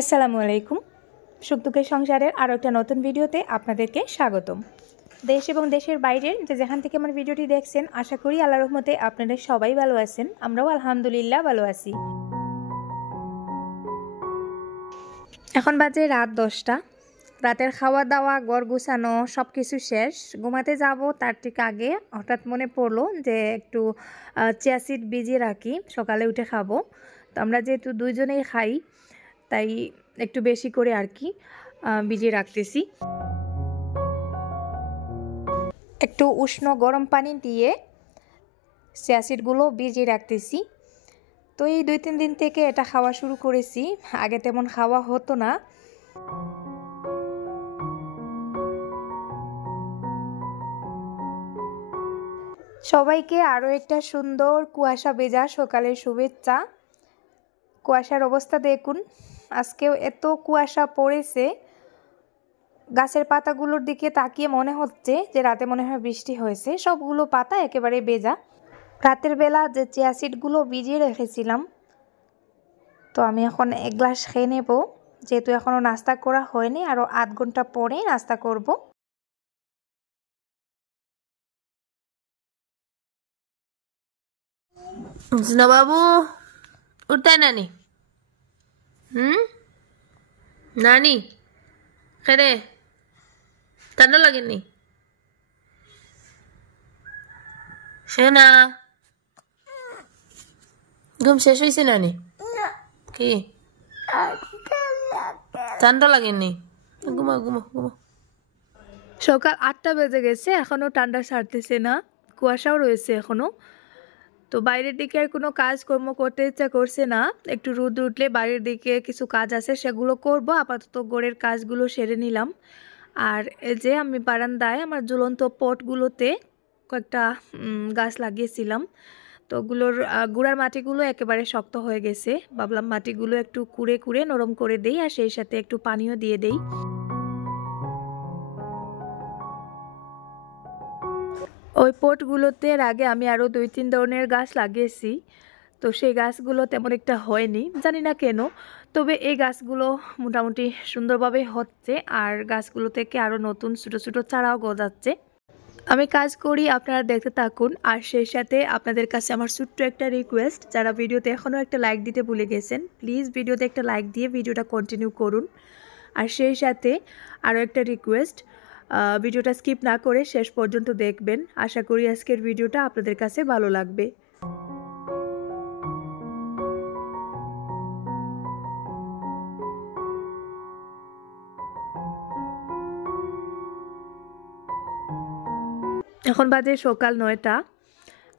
আসসালামু আলাইকুম। সুখ-দুঃখের সংসারের আরও একটা নতুন ভিডিওতে আপনাদেরকে স্বাগতম। দেশ এবং দেশের বাইরের যেখান থেকে আমার ভিডিওটি দেখছেন, আশা করি আল্লাহর রহমতে আপনারা সবাই ভালো আছেন। আমরাও আলহামদুলিল্লাহ ভালো আছি। এখন বাজে রাত 10টা। রাতের খাওয়া দাওয়া, ঘর গুছানো সব কিছু শেষ। ঘুমাতে যাব তার ঠিক আগে হঠাৎ মনে পড়লো যে একটু চিয়া সিড ভিজিয়ে রাখি, সকালে উঠে খাবো। তো আমরা যেহেতু দুইজনেই খাই, তাই একটু বেশি করে আর কি ভিজিয়ে রাখতেছি। একটু উষ্ণ গরম পানি দিয়ে চিয়া সিডগুলো ভিজিয়ে রাখতেছি। তো এই 2-3 দিন থেকে এটা খাওয়া শুরু করেছি, আগে তেমন খাওয়া হতো না। সবাইকে আরও একটা সুন্দর কুয়াশা ভেজা সকালের শুভেচ্ছা। কুয়াশার অবস্থা দেখুন, আজকেও এত কুয়াশা পড়েছে। গাছের পাতাগুলোর দিকে তাকিয়ে মনে হচ্ছে যে রাতে মনে হয় বৃষ্টি হয়েছে। সবগুলো পাতা একেবারে ভেজা। রাতের বেলা যে চিয়া সিডগুলো ভিজিয়ে রেখেছিলাম, তো আমি এখন এক গ্লাস খেয়ে নেব, যেহেতু এখনও নাস্তা করা হয়নি, আরও আধ ঘন্টা পরেই নাস্তা করব। বাবু উঠতায় নানি নানি খেরে ঠান্ডা লাগেনি শোনা ঘুম শেষ হয়েছে নানি কি ঠান্ডা লাগেনি ঘুমা ঘুমা ঘুমা সকাল 8টা বেজে গেছে, এখনও ঠান্ডা ছাড়তেছে না, কুয়াশাও রয়েছে এখনও। তো বাইরের দিকে আর কোনো কাজকর্ম করতে ইচ্ছা করছে না। একটু রোদ উঠলে বাইরের দিকে কিছু কাজ আছে, সেগুলো করব। আপাতত ঘরের কাজগুলো সেরে নিলাম। আর এই যে আমি বারান্দায় আমার ঝুলন্ত পটগুলোতে কয়েকটা গাছ লাগিয়েছিলাম। তো ওগুলোর গুঁড়ার মাটিগুলো একেবারে শক্ত হয়ে গেছে। ভাবলাম মাটিগুলো একটু কুড়ে কুড়ে নরম করে দেই, আর সেই সাথে একটু পানিও দিয়ে দেই। ওই পটগুলোতে এর আগে আমি আরও 2-3 ধরনের গাছ লাগিয়েছি। তো সেই গাছগুলো তেমন একটা হয়নি, জানি না কেন। তবে এই গাছগুলো মোটামুটি সুন্দরভাবে হচ্ছে, আর গাছগুলো থেকে আরও নতুন ছোটো ছোটো চারাও গজাচ্ছে। আমি কাজ করি, আপনারা দেখতে থাকুন। আর সেই সাথে আপনাদের কাছে আমার ছোট্ট একটা রিকোয়েস্ট, যারা ভিডিওতে এখনও একটা লাইক দিতে ভুলে গেছেন, প্লিজ ভিডিওতে একটা লাইক দিয়ে ভিডিওটা কন্টিনিউ করুন। আর সেই সাথে আরও একটা রিকোয়েস্ট, ভিডিওটা স্কিপ না করে শেষ পর্যন্ত দেখবেন। আশা করি আজকের ভিডিওটা আপনাদের কাছে ভালো লাগবে। এখন বাজে সকাল 9টা।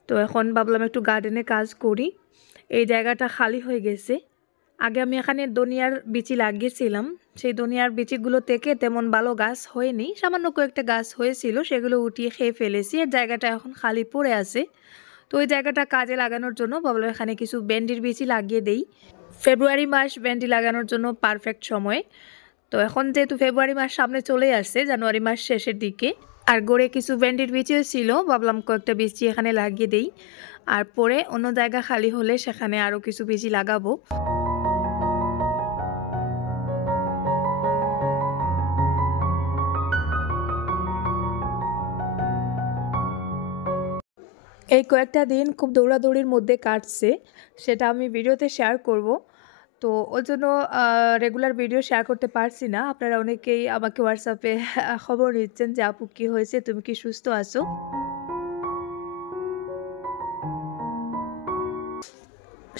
তো এখন ভাবলাম একটু গার্ডেনে কাজ করি। এই জায়গাটা খালি হয়ে গেছে। আগে আমি এখানে ধনিয়ার বিচি লাগিয়েছিলাম। সেই ধনিয়ার বিচিগুলো থেকে তেমন ভালো গাছ হয়নি, সামান্য কয়েকটা গাছ হয়েছিল, সেগুলো উঠিয়ে খেয়ে ফেলেছি। এর জায়গাটা এখন খালি পড়ে আছে। তো ওই জায়গাটা কাজে লাগানোর জন্য ভাবলাম এখানে কিছু ভেন্ডির বিচি লাগিয়ে দেই। ফেব্রুয়ারি মাস ভেন্ডি লাগানোর জন্য পারফেক্ট সময়। তো এখন যেহেতু ফেব্রুয়ারি মাস সামনে চলে আসছে, জানুয়ারি মাস শেষের দিকে, আর গড়ে কিছু ভেন্ডির বিচিও ছিল, ভাবলাম কয়েকটা বিচি এখানে লাগিয়ে দেই। আর পরে অন্য জায়গা খালি হলে সেখানে আরও কিছু বিচি লাগাবো। এই কয়েকটা দিন খুব দৌড়াদৌড়ির মধ্যে কাটছে, সেটা আমি ভিডিওতে শেয়ার করব। তো ওই জন্য রেগুলার ভিডিও শেয়ার করতে পারছি না। আপনারা অনেকেই আমাকে হোয়াটসঅ্যাপে খবর নিচ্ছেন যে আপু কী হয়েছে, তুমি কি সুস্থ আছো?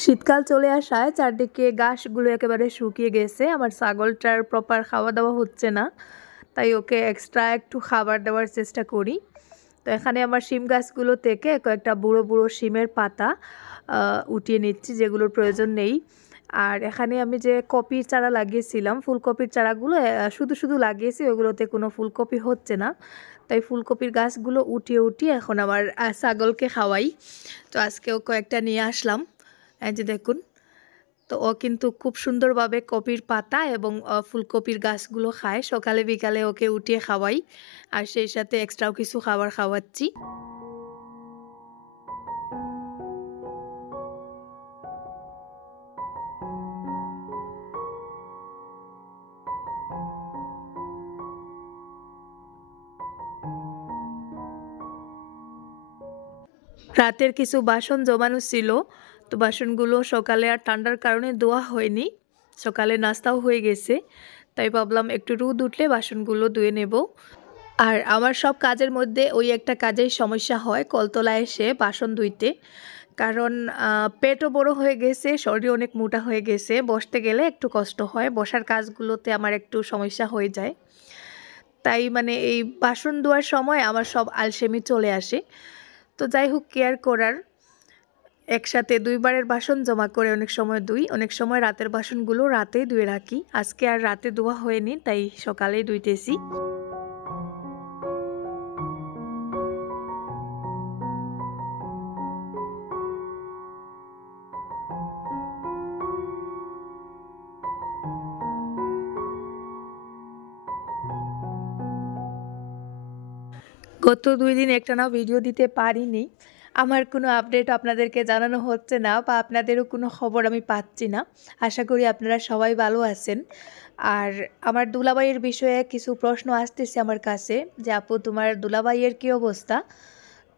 শীতকাল চলে আসায় চারদিকে ঘাসগুলো একেবারে শুকিয়ে গেছে। আমার ছাগলটার প্রপার খাওয়া দাওয়া হচ্ছে না, তাই ওকে এক্সট্রা একটু খাবার দেওয়ার চেষ্টা করি। তো এখানে আমার শিম গাছগুলো থেকে কয়েকটা বুড়ো বুড়ো শিমের পাতা উঠিয়ে নিচ্ছি, যেগুলোর প্রয়োজন নেই। আর এখানে আমি যে কপির চারা লাগিয়েছিলাম, ফুলকপির চারাগুলো শুধু শুধু লাগিয়েছি, ওগুলোতে কোনো ফুলকপি হচ্ছে না। তাই ফুলকপির গাছগুলো উঠিয়ে উঠিয়ে এখন আমার ছাগলকে খাওয়াই। তো আজকেও কয়েকটা নিয়ে আসলাম, এই যে দেখুন। তো ও কিন্তু খুব সুন্দরভাবে কপির পাতা এবং ফুলকপির গাছগুলো খায়। সকালে বিকালে ওকে উঠিয়ে খাওয়াই, আর সেই সাথে এক্সট্রাও কিছু খাবার খাওয়াচ্ছি। রাতের কিছু বাসন জমানো ছিল, তো বাসনগুলো সকালে আর ঠান্ডার কারণে ধোয়া হয়নি। সকালে নাস্তাও হয়ে গেছে, তাই ভাবলাম একটু রোদ উঠলে বাসনগুলো ধুয়ে নেব। আর আমার সব কাজের মধ্যে ওই একটা কাজের সমস্যা হয় কলতলায় এসে বাসন ধুইতে। কারণ পেটও বড় হয়ে গেছে, শরীর অনেক মোটা হয়ে গেছে, বসতে গেলে একটু কষ্ট হয়, বসার কাজগুলোতে আমার একটু সমস্যা হয়ে যায়। তাই মানে এই বাসন ধোয়ার সময় আমার সব আলসেমি চলে আসে। তো যাই হোক, কেয়ার করার, একসাথে ২ বারের বাসন জমা করে অনেক সময় ধুই, অনেক সময় রাতের বাসনগুলো রাতেই ধুয়ে রাখি। আজকে আর রাতে ধোয়া হয়নি, তাই সকালেই ধুইতেছি। গত ২ দিন একটানা ভিডিও দিতে পারিনি। আমার কোনো আপডেট আপনাদেরকে জানানো হচ্ছে না, বা আপনাদেরও কোনো খবর আমি পাচ্ছি না। আশা করি আপনারা সবাই ভালো আছেন। আর আমার দুলাভাইয়ের বিষয়ে কিছু প্রশ্ন আসতেছে আমার কাছে যে, আপু তোমার দুলাভাইয়ের কী অবস্থা?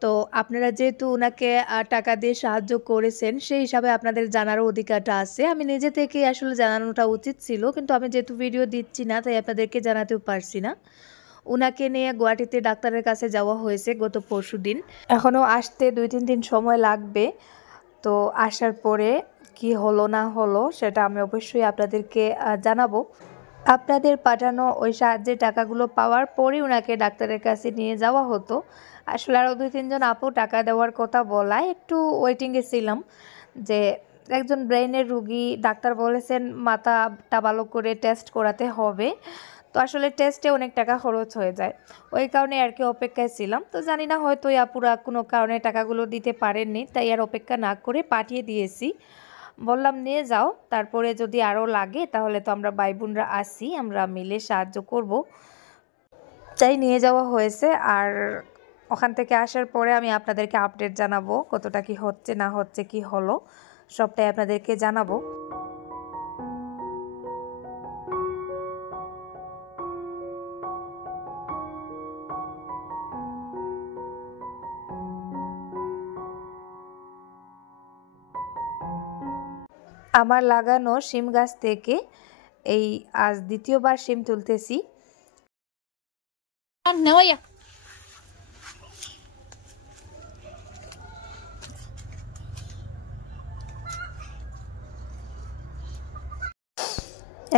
তো আপনারা যেহেতু উনাকে টাকা দিয়ে সাহায্য করেছেন, সেই হিসাবে আপনাদের জানারও অধিকারটা আছে। আমি নিজে থেকেই আসলে জানানোটা উচিত ছিল, কিন্তু আমি যেহেতু ভিডিও দিচ্ছি না, তাই আপনাদেরকে জানাতেও পারছি না। উনাকে নিয়ে গুয়াহাটিতে ডাক্তারের কাছে যাওয়া হয়েছে গত পরশুদিন। এখনও আসতে ২-৩ দিন সময় লাগবে। তো আসার পরে কি হলো না হলো সেটা আমি অবশ্যই আপনাদেরকে জানাবো। আপনাদের পাঠানো ওই সাহায্যের টাকাগুলো পাওয়ার পরই উনাকে ডাক্তারের কাছে নিয়ে যাওয়া হতো। আসলে আরও ২-৩ জন আপু টাকা দেওয়ার কথা বলায় একটু ওয়েটিংয়ে ছিলাম, যে একজন ব্রেইনের রুগী, ডাক্তার বলেছেন মাথাটা ভালো করে টেস্ট করাতে হবে। তো আসলে টেস্টে অনেক টাকা খরচ হয়ে যায়, ওই কারণে আর কি অপেক্ষায় ছিলাম। তো জানি না, হয়তো এই আপুরা কোনো কারণে টাকাগুলো দিতে পারেননি, তাই আর অপেক্ষা না করে পাঠিয়ে দিয়েছি। বললাম নিয়ে যাও, তারপরে যদি আরও লাগে তাহলে তো আমরা ভাই বোনরা আসি, আমরা মিলে সাহায্য করব। তাই নিয়ে যাওয়া হয়েছে। আর ওখান থেকে আসার পরে আমি আপনাদেরকে আপডেট জানাবো, কতটা কি হচ্ছে না হচ্ছে, কি হলো সবটাই আপনাদেরকে জানাবো। আমার লাগানো শিম গাছ থেকে এই আজ দ্বিতীয়বার শিম তুলতেছি।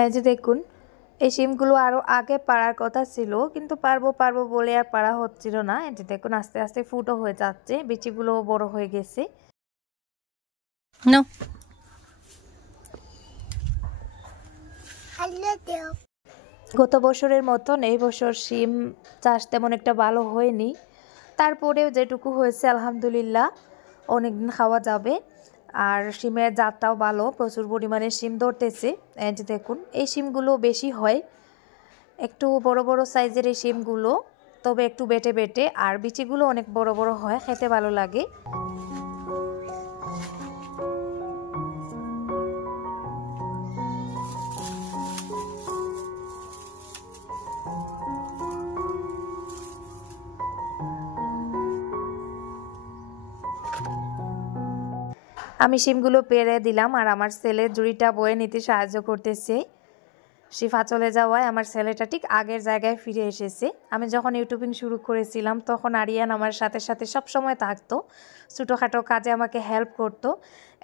এই যে দেখুন, এই শিমগুলো আরও আগে পাড়ার কথা ছিল, কিন্তু পারবো পারবো বলে আর পাড়া হচ্ছিল না। এই যে দেখুন, আস্তে আস্তে ফুটও হয়ে যাচ্ছে, বিচিগুলো বড় হয়ে গেছে। গত বছরের মতন এই বছর শিম চাষ তেমন একটা ভালো হয়নি, তারপরেও যেটুকু হয়েছে আলহামদুলিল্লাহ অনেকদিন খাওয়া যাবে। আর শিমের জাতটাও ভালো, প্রচুর পরিমাণে শিম ধরতেছে। এই যে দেখুন, এই শিমগুলো বেশি হয়, একটু বড় বড় সাইজের এই শিমগুলো, তবে একটু বেটে বেটে, আর বিচিগুলো অনেক বড় বড় হয়, খেতে ভালো লাগে। আমি শিমগুলো পেরে দিলাম, আর আমার ছেলে জুড়িটা বয়ে নিতে সাহায্য করতেছে। শিফা চলে যাওয়ায় আমার ছেলেটা ঠিক আগের জায়গায় ফিরে এসেছে। আমি যখন ইউটিউবিং শুরু করেছিলাম তখন আরিয়ান আমার সাথে সাথে সব সময় থাকতো, ছোটোখাটো কাজে আমাকে হেল্প করতো।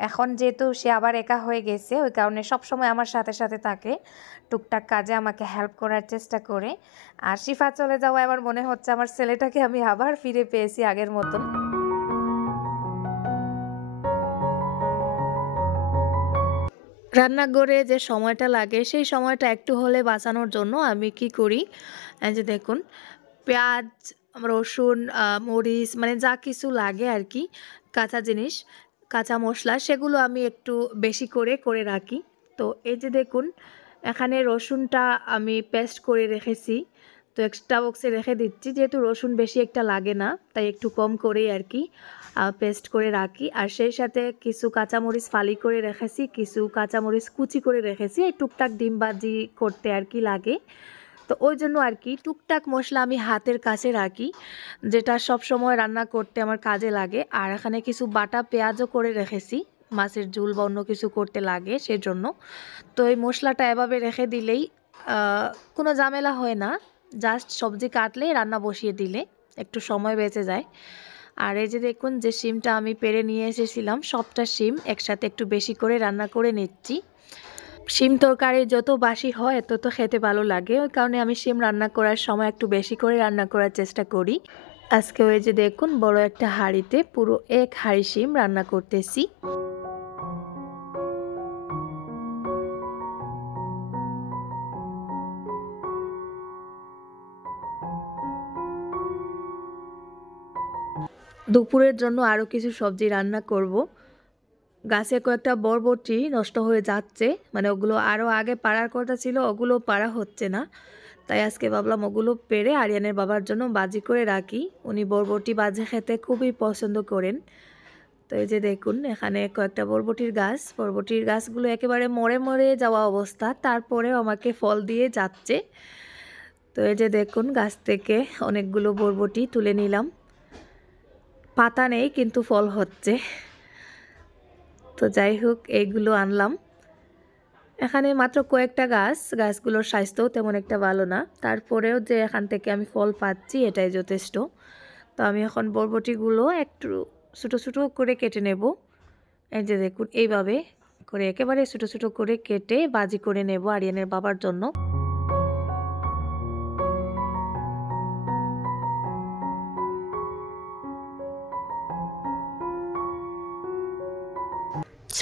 এখন যেহেতু সে আবার একা হয়ে গেছে, ওই কারণে সব সময় আমার সাথে সাথে থাকে, টুকটাক কাজে আমাকে হেল্প করার চেষ্টা করে। আর শিফা চলে যাওয়ায় আমার মনে হচ্ছে আমার ছেলেটাকে আমি আবার ফিরে পেয়েছি আগের মতন। রান্নাঘরে যে সময়টা লাগে সেই সময়টা একটু হলে বাঁচানোর জন্য আমি কি করি, এই যে দেখুন, পেঁয়াজ, রসুন, মরিচ, মানে যা কিছু লাগে আর কি, কাঁচা জিনিস, কাঁচা মশলা, সেগুলো আমি একটু বেশি করে করে রাখি। তো এই যে দেখুন, এখানে রসুনটা আমি পেস্ট করে রেখেছি, তো এক্সট্রা বক্সে রেখে দিচ্ছি, যেহেতু রসুন বেশি একটা লাগে না, তাই একটু কম করেই আর কি পেস্ট করে রাখি। আর সেই সাথে কিছু কাঁচামরিচ ফালি করে রেখেছি, কিছু কাঁচামরিচ কুচি করে রেখেছি, এই টুকটাক ডিম ভাজি করতে আর কি লাগে। তো ওই জন্য আর কি টুকটাক মশলা আমি হাতের কাছে রাখি, যেটা সব সময় রান্না করতে আমার কাজে লাগে। আর এখানে কিছু বাটা পেঁয়াজও করে রেখেছি, মাছের ঝোল বা অন্য কিছু করতে লাগে সেজন্য। তো এই মশলাটা এভাবে রেখে দিলেই কোনো ঝামেলা হয় না, জাস্ট সবজি কাটলে রান্না বসিয়ে দিলে একটু সময় বেঁচে যায়। আর এই যে দেখুন যে শিমটা আমি পেড়ে নিয়ে এসেছিলাম, সবটা শিম একসাথে একটু বেশি করে রান্না করে নিচ্ছি। শিম তরকারি যত বাসি হয় তত খেতে ভালো লাগে, ওই কারণে আমি শিম রান্না করার সময় একটু বেশি করে রান্না করার চেষ্টা করি। আজকে ওই যে দেখুন বড় একটা হাঁড়িতে পুরো 1 হাঁড়ি শিম রান্না করতেছি। দুপুরের জন্য আরও কিছু সবজি রান্না করব। গাছে কয়েকটা বরবটি নষ্ট হয়ে যাচ্ছে, মানে ওগুলো আরও আগে পাড়ার কথা ছিল, ওগুলো পাড়া হচ্ছে না। তাই আজকে ভাবলাম ওগুলো পেড়ে আরিয়ানের বাবার জন্য বাজি করে রাখি, উনি বরবটি বাজি খেতে খুবই পছন্দ করেন। তো এই যে দেখুন এখানে কয়েকটা বরবটির গাছগুলো একেবারে মরে মরে যাওয়া অবস্থা, তারপরেও আমাকে ফল দিয়ে যাচ্ছে। তো এই যে দেখুন গাছ থেকে অনেকগুলো বরবটি তুলে নিলাম, পাতা নেই কিন্তু ফল হচ্ছে। তো যাই হোক এইগুলো আনলাম। এখানে মাত্র কয়েকটা গাছগুলোর স্বাস্থ্যও তেমন একটা ভালো না, তারপরেও যে এখান থেকে আমি ফল পাচ্ছি এটাই যথেষ্ট। তো আমি এখন বরবটিগুলো একটু ছোটো ছোটো করে কেটে নেব। এই যে দেখুন এইভাবে করে একেবারে ছোটো ছোটো করে কেটে বাজি করে নেব আরিয়ানের বাবার জন্য।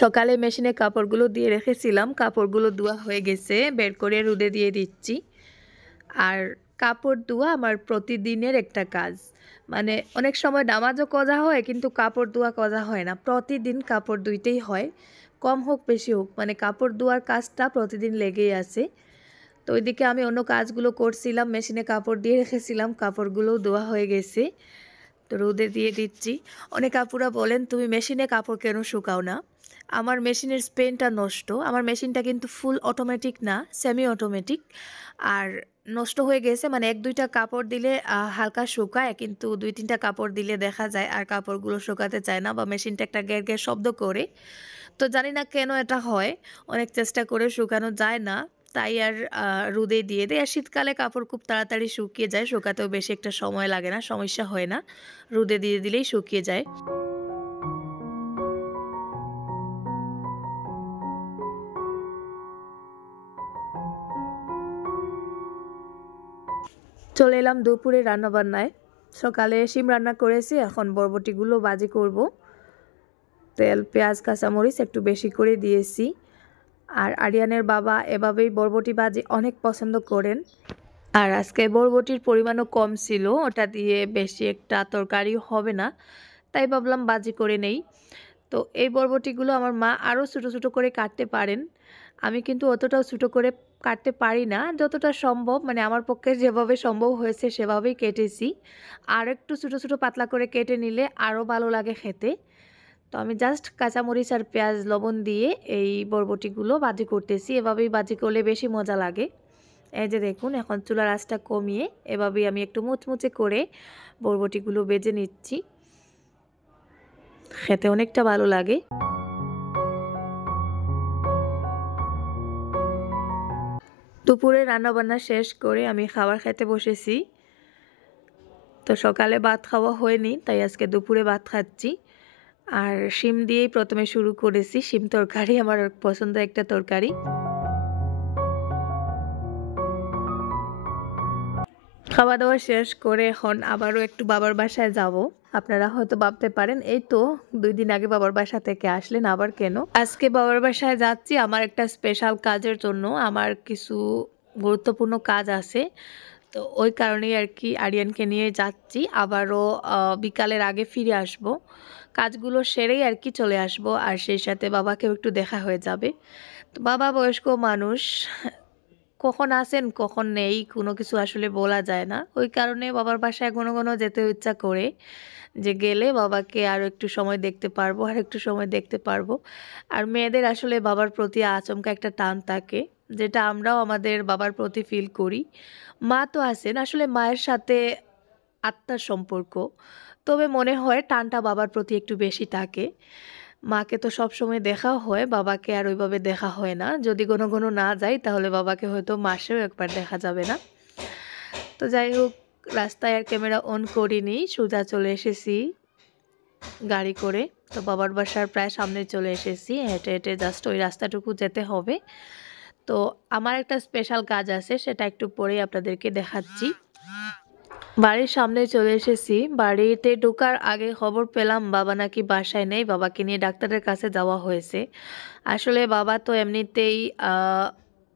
সকালে মেশিনে কাপড়গুলো দিয়ে রেখেছিলাম, কাপড়গুলো ধোয়া হয়ে গেছে, বের করে রোদে দিয়ে দিচ্ছি। আর কাপড় ধোয়া আমার প্রতিদিনের একটা কাজ, মানে অনেক সময় নামাজও কজা হয় কিন্তু কাপড় ধোয়া কজা হয় না, প্রতিদিন কাপড় ধুইতেই হয়, কম হোক বেশি হোক, মানে কাপড় ধোয়ার কাজটা প্রতিদিন লেগেই আছে। তো ওইদিকে আমি অন্য কাজগুলো করছিলাম, মেশিনে কাপড় দিয়ে রেখেছিলাম, কাপড়গুলোও ধোয়া হয়ে গেছে। তো রোদে দিয়ে দিচ্ছি। অনেক আপুরা বলেন তুমি মেশিনে কাপড় কেন শুকাও না? আমার মেশিনের স্পেনটা নষ্ট, আমার মেশিনটা কিন্তু ফুল অটোমেটিক না, সেমি অটোমেটিক। আর নষ্ট হয়ে গেছে, মানে 1-2টা কাপড় দিলে হালকা শুকায়, কিন্তু 2-3টা কাপড় দিলে দেখা যায় আর কাপড়গুলো শুকাতে চায় না, বা মেশিনটা একটা গ্যার গ্যার শব্দ করে। তো জানি না কেন এটা হয়, অনেক চেষ্টা করে শুকানো যায় না, তাই আর রোদে দিয়ে দেয়। আর শীতকালে কাপড় খুব তাড়াতাড়ি শুকিয়ে যায়, শুকাতেও বেশি একটা সময় লাগে না, সমস্যা হয় না, রোদে দিয়ে দিলেই শুকিয়ে যায়। চলে এলাম দুপুরে রান্নাবান্নায়। সকালে শিম রান্না করেছি, এখন বরবটিগুলো ভাজি করব। তেল পেঁয়াজ কাঁচামরিচ একটু বেশি করে দিয়েছি। আর আরিয়ানের বাবা এভাবেই বরবটি ভাজি অনেক পছন্দ করেন। আর আজকে বরবটির পরিমাণও কম ছিল, ওটা দিয়ে বেশি একটা তরকারি হবে না, তাই ভাবলাম ভাজি করে নেই। তো এই বরবটিগুলো আমার মা আরও ছোটো ছোটো করে কাটতে পারেন, আমি কিন্তু অতটাও ছোটো করে কাটতে পারি না, যতটা সম্ভব মানে আমার পক্ষে যেভাবে সম্ভব হয়েছে সেভাবেই কেটেছি। আর একটু ছোটো ছোটো পাতলা করে কেটে নিলে আরও ভালো লাগে খেতে। তো আমি জাস্ট কাঁচামরিচ আর পেঁয়াজ লবণ দিয়ে এই বরবটিগুলো ভাজি করতেছি, এভাবেই ভাজি করলে বেশি মজা লাগে। এই যে দেখুন এখন চুলার আঁচটা কমিয়ে এভাবেই আমি একটু মুচমুচে করে বরবটিগুলো ভেজে নিচ্ছি, খেতে অনেকটা ভালো লাগে। দুপুরে রান্নাবান্না শেষ করে আমি খাবার খেতে বসেছি। তো সকালে ভাত খাওয়া হয়নি, তাই আজকে দুপুরে ভাত খাচ্ছি। আর শিম দিয়েই প্রথমে শুরু করেছি, শিম তরকারি আমার পছন্দের একটা তরকারি। খাওয়া দাওয়া শেষ করে এখন আবারও একটু বাবার বাসায় যাব। আপনারা হয়তো ভাবতে পারেন এই তো 2 দিন আগে বাবার বাসা থেকে আসলেন, আবার কেন? আজকে বাবার বাসায় যাচ্ছি আমার একটা স্পেশাল কাজের জন্য, আমার কিছু গুরুত্বপূর্ণ কাজ আছে। তো ওই কারণেই আর কি আরিয়ানকে নিয়ে যাচ্ছি, আবারও বিকালের আগে ফিরে আসব, কাজগুলো সেরেই আর কি চলে আসব, আর সেই সাথে বাবাকেও একটু দেখা হয়ে যাবে। তো বাবা বয়স্ক মানুষ, কখন আসেন কখন নেই কোনো কিছু আসলে বলা যায় না, ওই কারণে বাবার বাসায় ঘন ঘন যেতে ইচ্ছা করে, যে গেলে বাবাকে আরও একটু সময় দেখতে পারবো, আর একটু সময় দেখতে পারবো। আর মেয়েদের আসলে বাবার প্রতি আচমকা একটা টান থাকে, যেটা আমরাও আমাদের বাবার প্রতি ফিল করি। মা তো আছেন, আসলে মায়ের সাথে আত্মার সম্পর্ক। তবে মনে হয় টানটা বাবার প্রতি একটু বেশি থাকে। মাকে তো সবসময় দেখা হয়, বাবাকে আর ওইভাবে দেখা হয় না। যদি ঘন, ঘন না যাই তাহলে বাবাকে হয়তো মাসেও একবার দেখা যাবে না। তো যাই হোক, রাস্তায় আর ক্যামেরা অন করিনি, সোজা চলে এসেছি গাড়ি করে। তো বাবার বাসার প্রায় সামনে চলে এসেছি। হেঁটে, হেঁটে জাস্ট ওই রাস্তাটুকু যেতে হবে। তো আমার একটা স্পেশাল কাজ আছে, সেটা একটু পরেই আপনাদেরকে দেখাচ্ছি। বাড়ির সামনে চলে এসেছি। বাড়িতে ঢোকার আগে খবর পেলাম বাবা নাকি বাসায় নেই, বাবাকে নিয়ে ডাক্তারের কাছে যাওয়া হয়েছে। আসলে বাবা তো এমনিতেই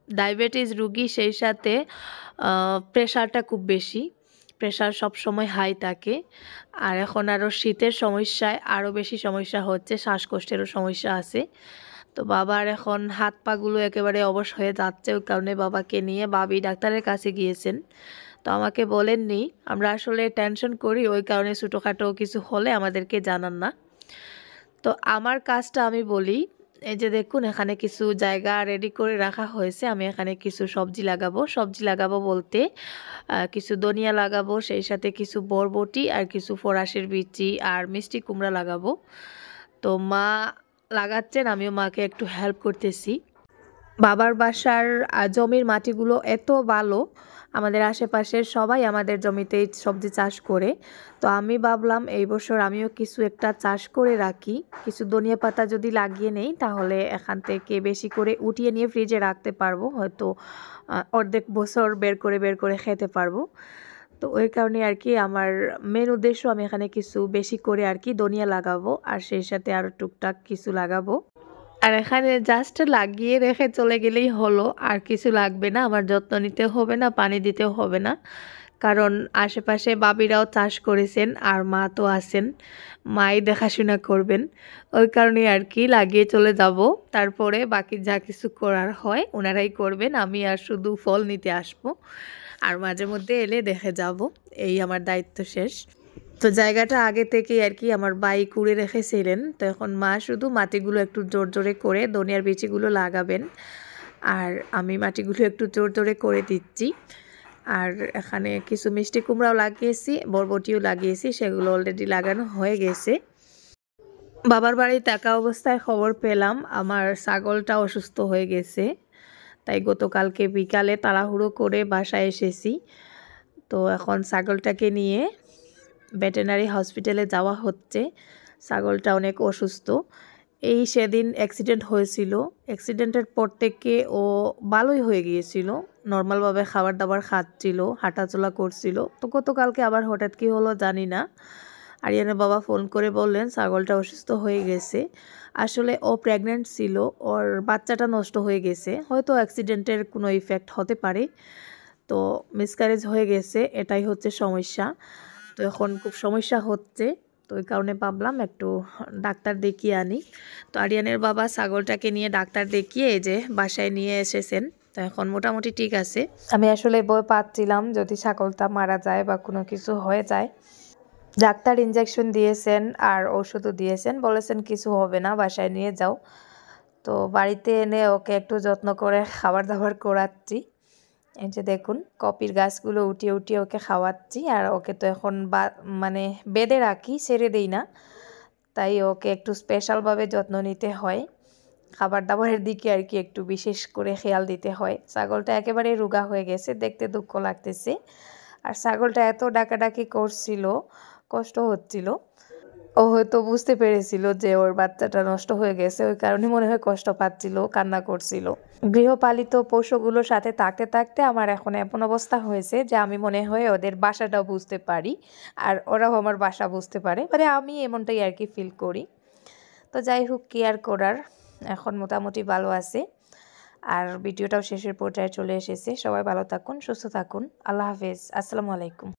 ডায়াবেটিস রুগী, সেই সাথে প্রেশারটা খুব বেশি। প্রেশার সবসময় হাই থাকে। আর এখন আরও শীতের সমস্যায় আরও বেশি সমস্যা হচ্ছে, শ্বাসকষ্টেরও সমস্যা আছে। তো বাবার এখন হাত পাগুলো একেবারে অবশ হয়ে যাচ্ছে, ওই কারণে বাবাকে নিয়ে ভাবি ডাক্তারের কাছে গিয়েছেন। তো আমাকে বলেননি, আমরা আসলে টেনশন করি, ওই কারণে ছোটোখাটো কিছু হলে আমাদেরকে জানান না। তো আমার কাজটা আমি বলি, এই যে দেখুন এখানে কিছু জায়গা রেডি করে রাখা হয়েছে, আমি এখানে কিছু সবজি লাগাবো। সবজি লাগাবো বলতে কিছু ধনিয়া লাগাবো, সেই সাথে কিছু বরবটি আর কিছু ফরাসির বিচি আর মিষ্টি কুমড়া লাগাবো। তো মা লাগাচ্ছেন, আমিও মাকে একটু হেল্প করতেছি। বাবার বাসার জমির মাটিগুলো এত ভালো, আমাদের আশেপাশের সবাই আমাদের জমিতেই সবজি চাষ করে। তো আমি ভাবলাম এই বছর আমিও কিছু একটা চাষ করে রাখি। কিছু ধনিয়া পাতা যদি লাগিয়ে নেই তাহলে এখান থেকে বেশি করে উঠিয়ে নিয়ে ফ্রিজে রাখতে পারবো, হয়তো অর্ধেক বছর বের করে খেতে পারবো। তো ওই কারণে আর কি আমার মেন উদ্দেশ্য, আমি এখানে কিছু বেশি করে আর কি ধনিয়া লাগাবো, আর সেই সাথে আরও টুকটাক কিছু লাগাবো। আর এখানে জাস্ট লাগিয়ে রেখে চলে গেলেই হলো, আর কিছু লাগবে না, আমার যত্ন নিতে হবে না, পানি দিতেও হবে না। কারণ আশেপাশে বাবিরাও চাষ করেছেন আর মা তো আছেন, মাই দেখাশোনা করবেন। ওই কারণে আর কি লাগিয়ে চলে যাব, তারপরে বাকি যা কিছু করার হয় ওনারাই করবেন, আমি আর শুধু ফল নিতে আসবো আর মাঝে মধ্যে এলে দেখে যাব। এই আমার দায়িত্ব শেষ। তো জায়গাটা আগে থেকেই আর কি আমার বাই কুড়ে রেখেছিলেন, তো এখন মা শুধু মাটিগুলো একটু জোর জোরে করে ধনিয়ার বিচিগুলো লাগাবেন, আর আমি মাটিগুলো একটু জোর জোরে করে দিচ্ছি। আর এখানে কিছু মিষ্টি কুমড়াও লাগিয়েছি, বরবটিও লাগিয়েছি, সেগুলো অলরেডি লাগানো হয়ে গেছে। বাবার বাড়ি থাকা অবস্থায় খবর পেলাম আমার ছাগলটা অসুস্থ হয়ে গেছে, তাই গতকালকে বিকালে তাড়াহুড়ো করে বাসায় এসেছি। তো এখন ছাগলটাকে নিয়ে ভেটেরিনারি হসপিটালে যাওয়া হচ্ছে। ছাগলটা অনেক অসুস্থ। এই সেদিন অ্যাক্সিডেন্ট হয়েছিল, অ্যাক্সিডেন্টের পর থেকে ও ভালোই হয়ে গিয়েছিল, নর্মালভাবে খাবার দাবার খাচ্ছিল, হাঁটাচলা করছিল। তো গতকালকে আবার হঠাৎ কী হলো জানি না, আরিয়ানের বাবা ফোন করে বললেন ছাগলটা অসুস্থ হয়ে গেছে। আসলে ও প্রেগনেন্ট ছিল, ওর বাচ্চাটা নষ্ট হয়ে গেছে, হয়তো অ্যাক্সিডেন্টের কোনো ইফেক্ট হতে পারে। তো মিসক্যারেজ হয়ে গেছে, এটাই হচ্ছে সমস্যা। তো এখন খুব সমস্যা হচ্ছে, তো ওই কারণে ভাবলাম একটু ডাক্তার দেখিয়ে আনি। তো আরিয়ানের বাবা ছাগলটাকে নিয়ে ডাক্তার দেখিয়ে এই যে বাসায় নিয়ে এসেছেন। তো এখন মোটামুটি ঠিক আছে। আমি আসলে ভয় পাচ্ছিলাম যদি ছাগলটা মারা যায় বা কোনো কিছু হয়ে যায়। ডাক্তার ইনজেকশন দিয়েছেন আর ওষুধও দিয়েছেন, বলেছেন কিছু হবে না, বাসায় নিয়ে যাও। তো বাড়িতে এনে ওকে একটু যত্ন করে খাবার দাবার করাচ্ছি। এই যে দেখুন কপির গাছগুলো উঠিয়ে উঠিয়ে ওকে খাওয়াচ্ছি, আর ওকে তো এখন মানে বেঁধে রাখি, ছেড়ে দেই না, তাই ওকে একটু স্পেশালভাবে যত্ন নিতে হয়। খাবার দাবারের দিকে আর কি একটু বিশেষ করে খেয়াল দিতে হয়। ছাগলটা একেবারে রোগা হয়ে গেছে, দেখতে দুঃখ লাগতেছে। আর ছাগলটা এত ডাকাডাকি করছিল, কষ্ট হচ্ছিল। ও হয়তো বুঝতে পেরেছিল যে ওর বাচ্চাটা নষ্ট হয়ে গেছে, ওই কারণে মনে হয় কষ্ট পাচ্ছিল, কান্না করছিল। গৃহপালিত পশুগুলোর সাথে থাকতে থাকতে আমার এখন এমন অবস্থা হয়েছে যে আমি মনে হয় ওদের বাসাটাও বুঝতে পারি, আর ওরাও আমার বাসা বুঝতে পারে, মানে আমি এমনটাই আর কি ফিল করি। তো যাই হোক, কি আর করার, এখন মোটামুটি ভালো আছে। আর ভিডিওটাও শেষের পর্যায়ে চলে এসেছে। সবাই ভালো থাকুন, সুস্থ থাকুন। আল্লাহ হাফেজ, আসসালামু আলাইকুম।